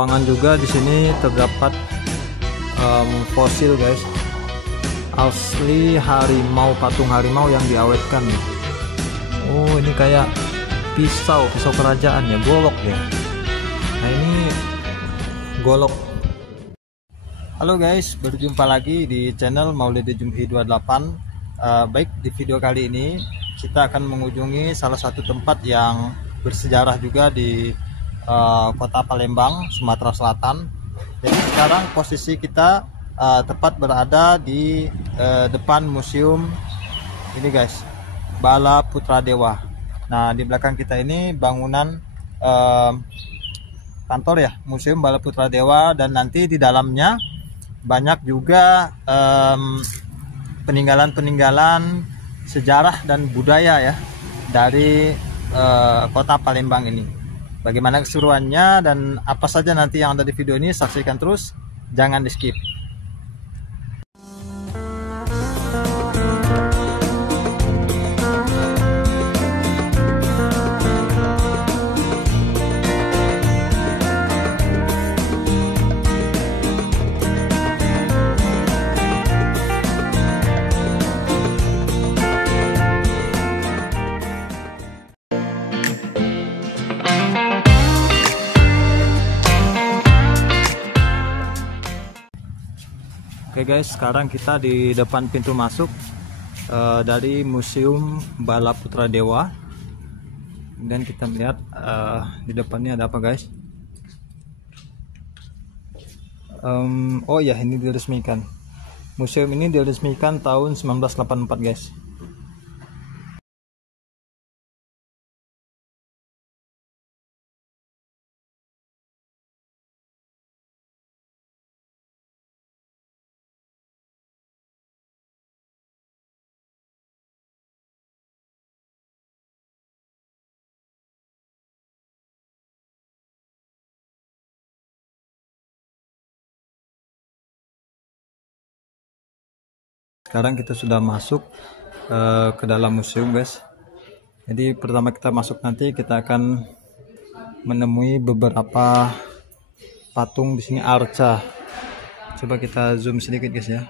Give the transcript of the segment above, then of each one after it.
Ruangan juga di sini terdapat fosil guys, asli harimau, patung harimau yang diawetkan. Oh, ini kayak pisau kerajaan ya, golok ya. Nah, ini golok. Halo guys, berjumpa lagi di channel Maulidi Jumhi 28. Baik, di video kali ini kita akan mengunjungi salah satu tempat yang bersejarah juga di kota Palembang, Sumatera Selatan. Jadi sekarang posisi kita tepat berada di depan museum ini guys, Bala Putra Dewa. Nah, di belakang kita ini bangunan kantor ya, Museum Bala Putra Dewa, dan nanti di dalamnya banyak juga peninggalan-peninggalan sejarah dan budaya ya dari kota Palembang ini. Bagaimana keseruannya dan apa saja nanti yang ada di video ini, saksikan terus, jangan di skip. Oke guys, sekarang kita di depan pintu masuk dari Museum Bala Putra Dewa, dan kita melihat di depannya ada apa guys. Oh ya, ini diresmikan. Museum ini diresmikan tahun 1984 guys. Sekarang kita sudah masuk ke dalam museum guys. Jadi pertama kita masuk, nanti kita akan menemui beberapa patung di sini, arca. Coba kita zoom sedikit guys ya.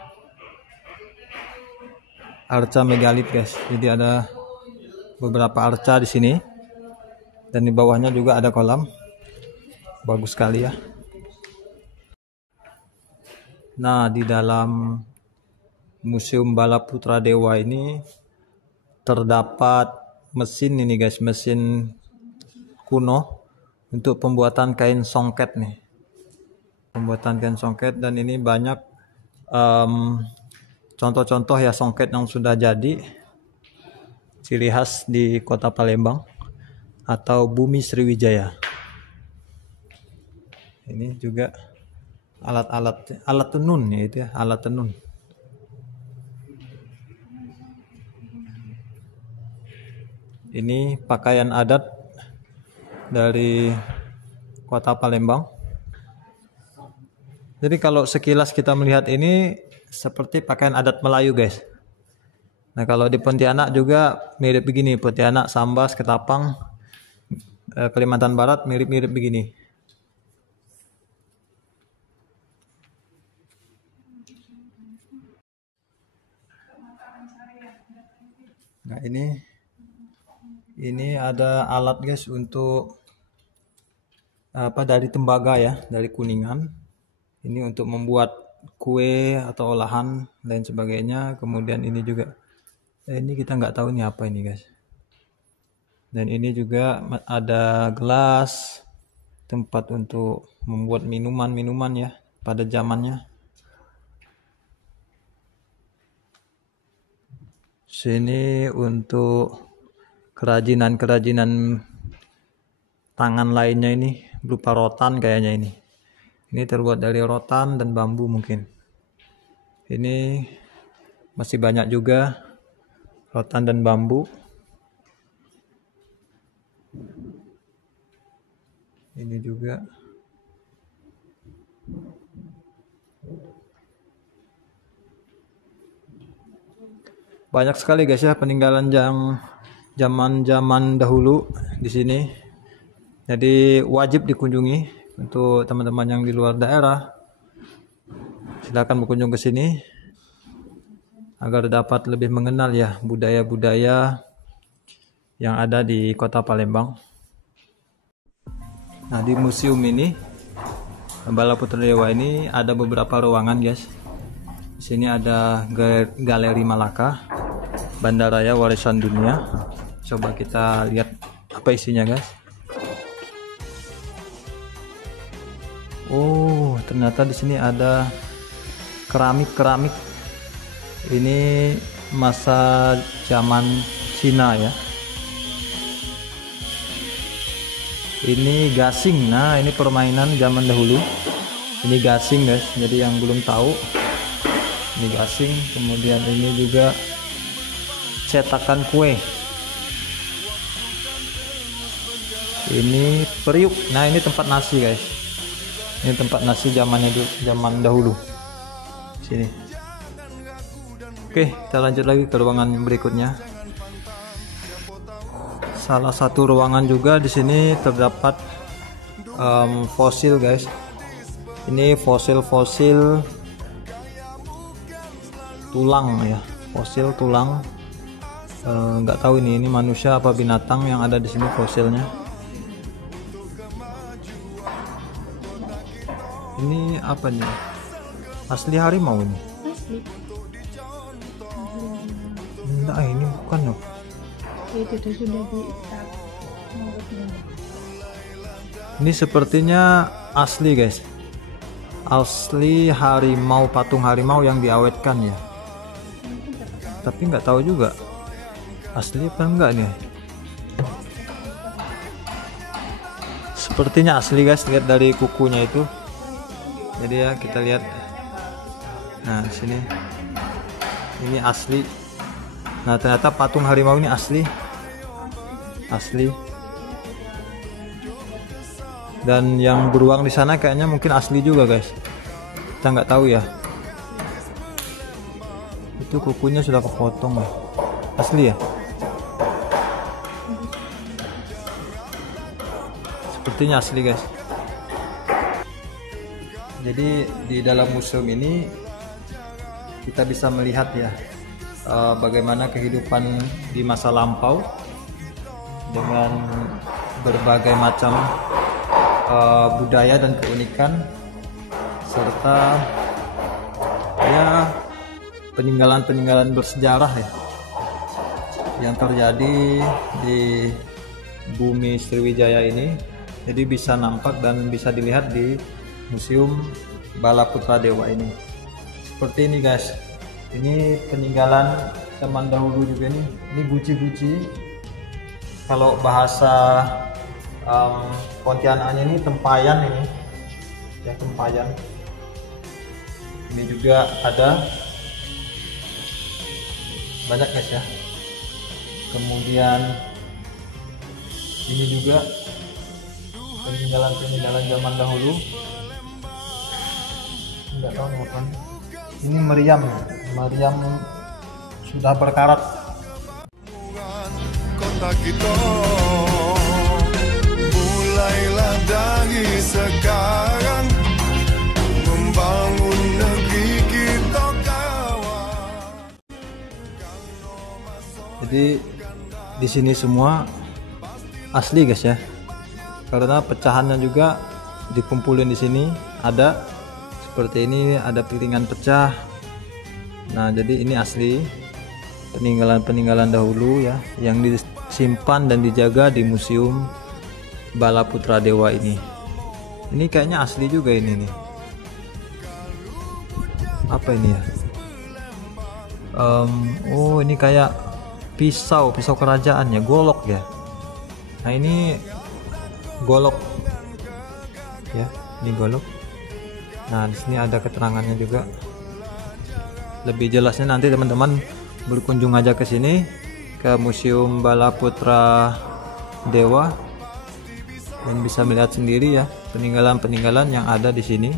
Arca megalit guys. Jadi ada beberapa arca di sini, dan di bawahnya juga ada kolam. Bagus sekali ya. Nah, di dalam Museum Bala Putra Dewa ini terdapat mesin ini guys, mesin kuno untuk pembuatan kain songket nih. Pembuatan kain songket, dan ini banyak contoh-contoh ya songket yang sudah jadi, ciri khas di kota Palembang atau Bumi Sriwijaya. Ini juga alat tenun ya, itu ya, alat tenun. Ini pakaian adat dari kota Palembang. Jadi kalau sekilas kita melihat ini seperti pakaian adat Melayu guys. Nah, kalau di Pontianak juga mirip begini, Pontianak, Sambas, Ketapang, Kalimantan Barat mirip-mirip begini. Nah, ini ada alat guys untuk apa, dari tembaga ya, dari Kuningan. Ini untuk membuat kue atau olahan dan sebagainya. Kemudian ini juga ini kita nggak tahu ini apa ini guys. Dan ini juga ada gelas, tempat untuk membuat minuman ya pada zamannya. Sini untuk kerajinan tangan lainnya, ini berupa rotan kayaknya ini. Ini terbuat dari rotan dan bambu mungkin. Ini masih banyak juga rotan dan bambu. Ini juga. Banyak sekali guys ya peninggalan zaman dahulu di sini. Jadi wajib dikunjungi Untuk teman-teman yang di luar daerah, silakan berkunjung ke sini agar dapat lebih mengenal ya budaya-budaya yang ada di Kota Palembang. Nah, di museum ini Bala Putra Dewa ini ada beberapa ruangan, guys. Di sini ada Galeri Malaka, Bandaraya Warisan Dunia. Coba kita lihat apa isinya, guys. Oh, ternyata di sini ada keramik. Ini masa zaman Cina ya. Ini gasing. Nah, ini permainan zaman dahulu. Ini gasing, guys. Jadi yang belum tahu, ini gasing. Kemudian ini juga cetakan kue. Ini periuk. Nah, ini tempat nasi, guys. Ini tempat nasi zaman dahulu. Sini. Oke, kita lanjut lagi ke ruangan berikutnya. Salah satu ruangan juga di sini terdapat fosil, guys. Ini fosil tulang ya, fosil tulang. Nggak tahu ini manusia apa binatang yang ada di sini fosilnya. Ini apa nih? Asli harimau ini? Asli. Enggak, ini bukan loh. Itu tuh sudah diikat. Ini sepertinya asli, guys. Asli harimau, patung harimau yang diawetkan ya. Tapi nggak tahu juga asli apa enggak nih. Sepertinya asli, guys. Lihat dari kukunya itu. Jadi ya kita lihat. Nah, sini. Ini asli. Nah, ternyata patung harimau ini asli. Dan yang beruang di sana kayaknya mungkin asli juga, guys. Kita nggak tahu ya. Itu kukunya sudah kepotong ya. Asli ya. Sepertinya asli, guys. Jadi di dalam museum ini kita bisa melihat ya bagaimana kehidupan di masa lampau dengan berbagai macam budaya dan keunikan, serta ya peninggalan-peninggalan bersejarah ya yang terjadi di bumi Sriwijaya ini. Jadi bisa nampak dan bisa dilihat di Museum Bala Putra Dewa ini. Seperti ini, guys. Ini peninggalan zaman dahulu juga nih. Ini guci-guci. Kalau bahasa Pontianaknya ini tempayan ini. Ya, tempayan. Ini juga ada banyak, guys ya. Kemudian ini juga peninggalan zaman dahulu. Enggak tahu apa. Ini meriam sudah berkarat. Kota kita mulailah dari sekarang membangun negeri kita kawan. Jadi di sini semua asli, guys ya. Karena pecahannya juga dikumpulin di sini ada. Seperti ini ada piringan pecah. Nah, jadi ini asli peninggalan-peninggalan dahulu ya yang disimpan dan dijaga di Museum Bala Putra Dewa ini. Ini kayaknya asli juga ini nih. Apa ini ya? Oh, ini kayak pisau kerajaan ya, golok ya. Nah, ini golok ya, ini golok. Nah, di sini ada keterangannya juga. Lebih jelasnya nanti teman-teman berkunjung aja ke sini, ke Museum Bala Putra Dewa, dan bisa melihat sendiri ya peninggalan-peninggalan yang ada di sini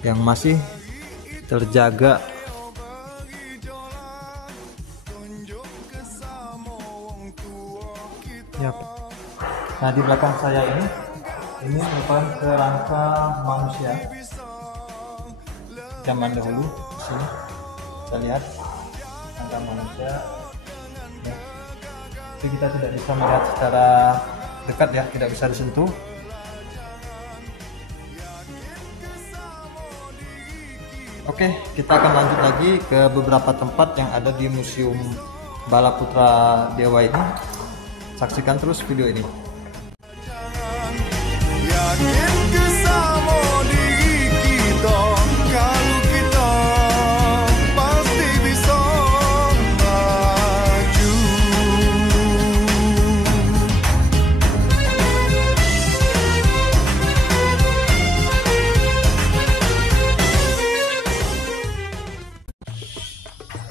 yang masih terjaga. Ya. Nah, di belakang saya ini Ini merupakan kerangka manusia zaman dahulu. Sini kita lihat kerangka manusia ya. Tapi kita tidak bisa melihat secara dekat ya, tidak bisa disentuh. Oke, kita akan lanjut lagi ke beberapa tempat yang ada di Museum Balaputra Dewa ini. Saksikan terus video ini. Yakin ke sama diri kita, kalau kita pasti bisa maju.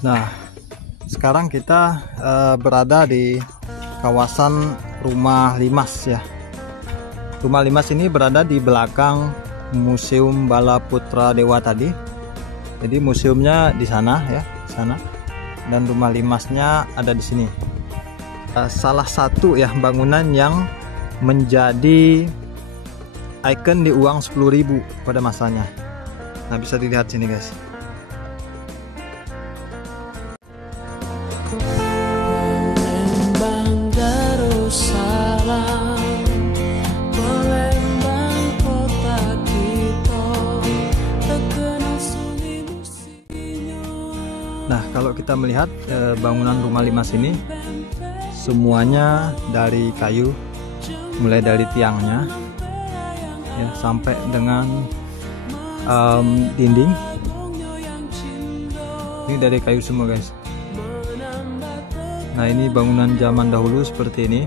Nah, sekarang kita berada di kawasan Rumah Limas ya. Rumah Limas ini berada di belakang Museum Balaputra Dewa tadi. Jadi museumnya di sana ya, sana. Dan Rumah Limasnya ada di sini. Salah satu ya bangunan yang menjadi ikon di uang 10.000 pada masanya. Nah, bisa dilihat sini guys. Nah, kalau kita melihat bangunan Rumah Limas ini semuanya dari kayu, mulai dari tiangnya ya sampai dengan dinding. Ini dari kayu semua guys. Nah, ini bangunan zaman dahulu seperti ini,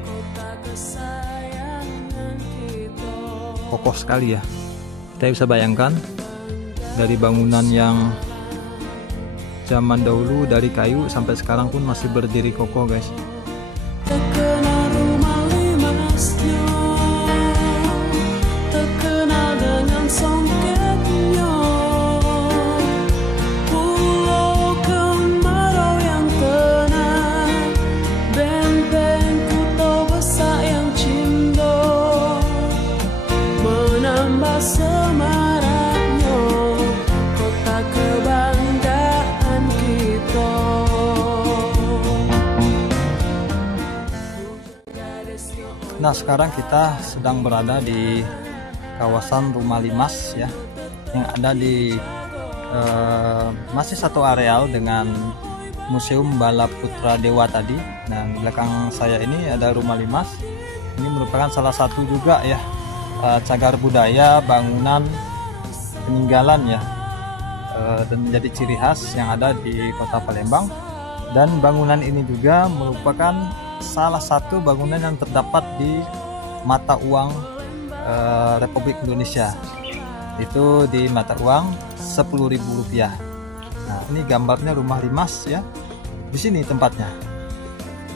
kokoh sekali ya. Kita bisa bayangkan dari bangunan yang zaman dahulu dari kayu sampai sekarang pun masih berdiri kokoh guys. Terkenal Rumah Limasnya, terkenal dengan songketnya, pulau kemarau yang tenang, benteng kota besar yang cindo, menambah semaraknya kota kebanggaan kita. Nah, sekarang kita sedang berada di kawasan Rumah Limas ya, yang ada di masih satu areal dengan Museum Balaputra Dewa tadi. Nah, di belakang saya ini ada Rumah Limas. Ini merupakan salah satu juga ya cagar budaya bangunan peninggalan ya, dan menjadi ciri khas yang ada di Kota Palembang. Dan bangunan ini juga merupakan salah satu bangunan yang terdapat di mata uang Republik Indonesia. Itu di mata uang Rp10.000. Nah, ini gambarnya Rumah Limas ya. Di sini tempatnya.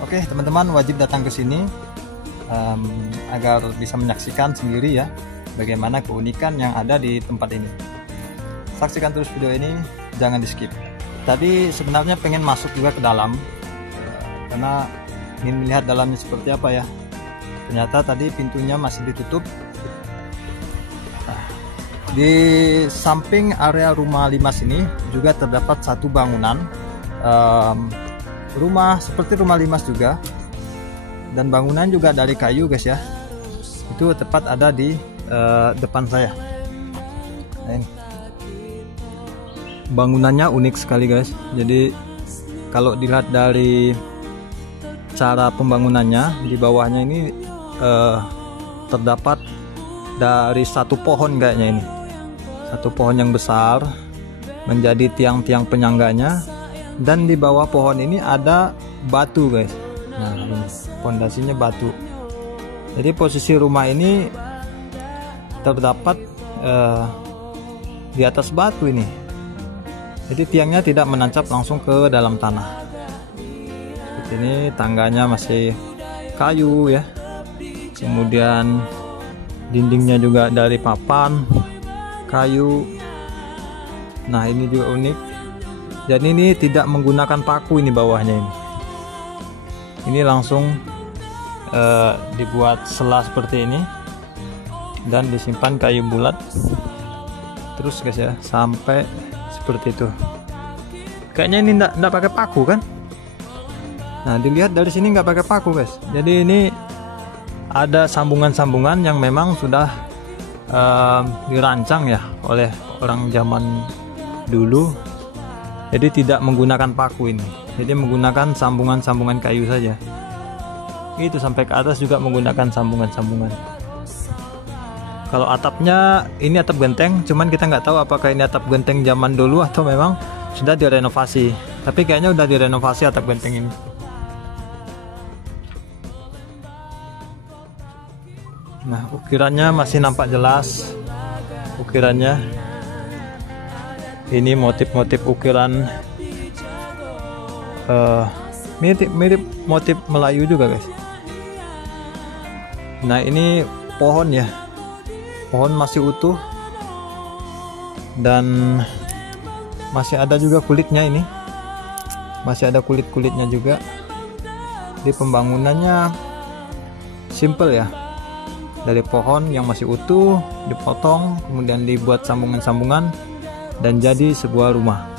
Oke, teman-teman wajib datang ke sini agar bisa menyaksikan sendiri ya bagaimana keunikan yang ada di tempat ini. Saksikan terus video ini, jangan di skip. Tadi sebenarnya pengen masuk juga ke dalam karena ingin melihat dalamnya seperti apa ya. Ternyata tadi pintunya masih ditutup. Nah, di samping area Rumah Limas ini juga terdapat satu bangunan rumah seperti Rumah Limas juga, dan bangunan juga dari kayu guys ya. Itu tepat ada di depan saya. Nah, ini bangunannya unik sekali guys. Jadi kalau dilihat dari cara pembangunannya, di bawahnya ini terdapat dari satu pohon kayaknya ini, satu pohon yang besar menjadi tiang-tiang penyangganya, dan di bawah pohon ini ada batu guys. Nah, ini pondasinya batu. Jadi posisi rumah ini terdapat di atas batu ini. Jadi tiangnya tidak menancap langsung ke dalam tanah. Ini tangganya masih kayu ya, kemudian dindingnya juga dari papan kayu. Nah, ini juga unik. Jadi ini tidak menggunakan paku ini bawahnya ini. Ini langsung dibuat sela seperti ini. dan disimpan kayu bulat terus guys ya, sampai seperti itu. Kayaknya ini enggak pakai paku kan? Nah, dilihat dari sini nggak pakai paku guys. Jadi ini ada sambungan-sambungan yang memang sudah dirancang ya oleh orang zaman dulu. Jadi tidak menggunakan paku ini. Jadi menggunakan sambungan-sambungan kayu saja. Itu sampai ke atas juga menggunakan sambungan-sambungan. Kalau atapnya ini atap genteng, cuman kita nggak tahu apakah ini atap genteng zaman dulu atau memang sudah direnovasi. Tapi kayaknya udah direnovasi atap genteng ini. Nah, ukirannya masih nampak jelas. Ukirannya ini motif-motif ukiran mirip motif Melayu juga guys. Nah, ini pohon ya, pohon masih utuh dan masih ada juga kulitnya. Ini masih ada kulit-kulitnya juga. Di pembangunannya simple ya, dari pohon yang masih utuh dipotong, kemudian dibuat sambungan-sambungan dan jadi sebuah rumah.